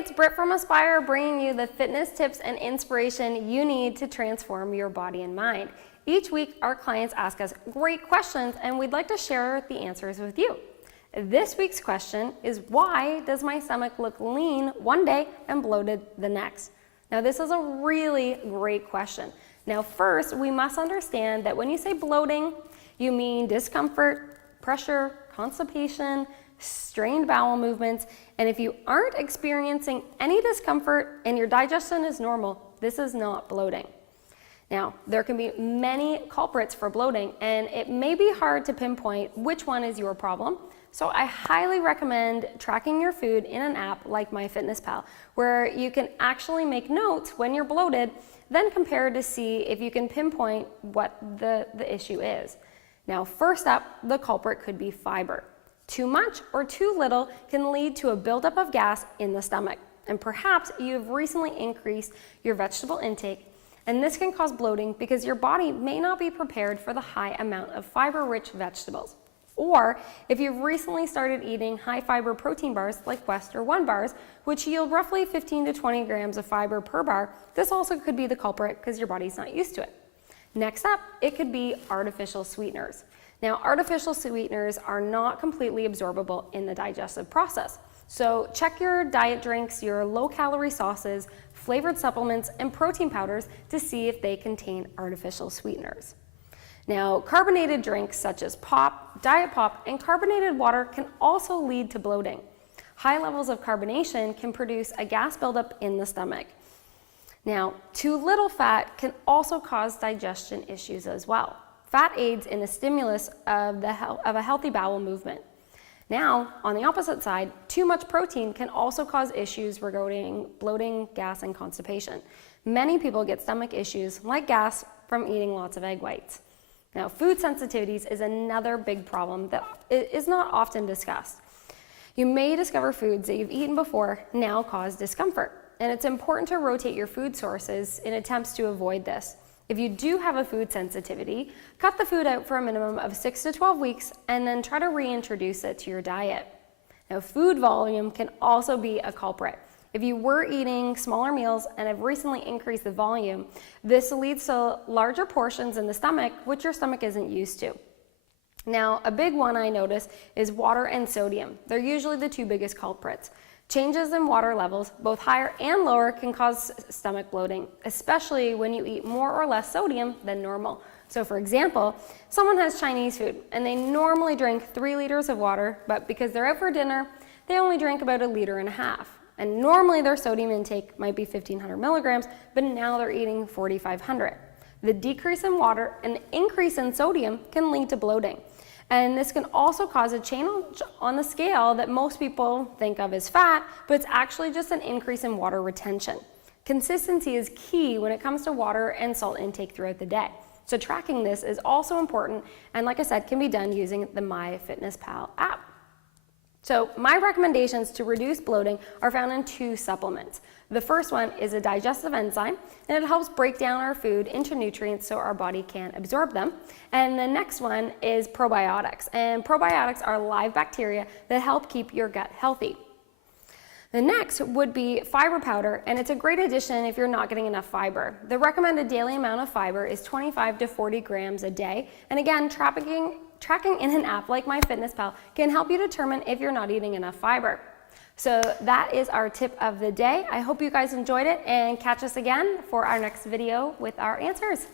it's Britt from Aspire bringing you the fitness tips and inspiration you need to transform your body and mind. Each week, our clients ask us great questions and we'd like to share the answers with you. This week's question is, why does my stomach look lean one day and bloated the next? Now, this is a really great question. Now, first, we must understand that when you say bloating, you mean discomfort, pressure, constipation, strained bowel movements, and if you aren't experiencing any discomfort and your digestion is normal, this is not bloating. Now, there can be many culprits for bloating, and it may be hard to pinpoint which one is your problem. So I highly recommend tracking your food in an app like MyFitnessPal, where you can actually make notes when you're bloated, then compare to see if you can pinpoint what the issue is. Now, first up, the culprit could be fiber. Too much or too little can lead to a buildup of gas in the stomach, and perhaps you've recently increased your vegetable intake, and this can cause bloating because your body may not be prepared for the high amount of fiber-rich vegetables. Or if you've recently started eating high-fiber protein bars like Quest or One bars, which yield roughly 15 to 20 grams of fiber per bar, this also could be the culprit because your body's not used to it. Next up, it could be artificial sweeteners. Now, artificial sweeteners are not completely absorbable in the digestive process. So check your diet drinks, your low-calorie sauces, flavored supplements, and protein powders to see if they contain artificial sweeteners. Now, carbonated drinks such as pop, diet pop, and carbonated water can also lead to bloating. High levels of carbonation can produce a gas buildup in the stomach. Now, too little fat can also cause digestion issues as well. Fat aids in the stimulus of a healthy bowel movement. Now, on the opposite side, too much protein can also cause issues regarding bloating, gas, and constipation. Many people get stomach issues like gas from eating lots of egg whites. Now, food sensitivities is another big problem that is not often discussed. You may discover foods that you've eaten before now cause discomfort, and it's important to rotate your food sources in attempts to avoid this. If you do have a food sensitivity, cut the food out for a minimum of 6 to 12 weeks and then try to reintroduce it to your diet. Now, food volume can also be a culprit. If you were eating smaller meals and have recently increased the volume, this leads to larger portions in the stomach, which your stomach isn't used to. Now, a big one I notice is water and sodium. They're usually the two biggest culprits. Changes in water levels, both higher and lower, can cause stomach bloating, especially when you eat more or less sodium than normal. So for example, someone has Chinese food and they normally drink 3 liters of water, but because they're out for dinner, they only drink about 1.5 liters. And normally their sodium intake might be 1,500 milligrams, but now they're eating 4,500. The decrease in water and the increase in sodium can lead to bloating. And this can also cause a change on the scale that most people think of as fat, but it's actually just an increase in water retention. Consistency is key when it comes to water and salt intake throughout the day. So tracking this is also important, and like I said, can be done using the MyFitnessPal app. So my recommendations to reduce bloating are found in 2 supplements. The first one is a digestive enzyme, and it helps break down our food into nutrients so our body can absorb them. And the next one is probiotics, and probiotics are live bacteria that help keep your gut healthy. The next would be fiber powder, and it's a great addition if you're not getting enough fiber. The recommended daily amount of fiber is 25 to 40 grams a day, and again, tracking in an app like MyFitnessPal can help you determine if you're not eating enough fiber. So that is our tip of the day. I hope you guys enjoyed it, and catch us again for our next video with our answers.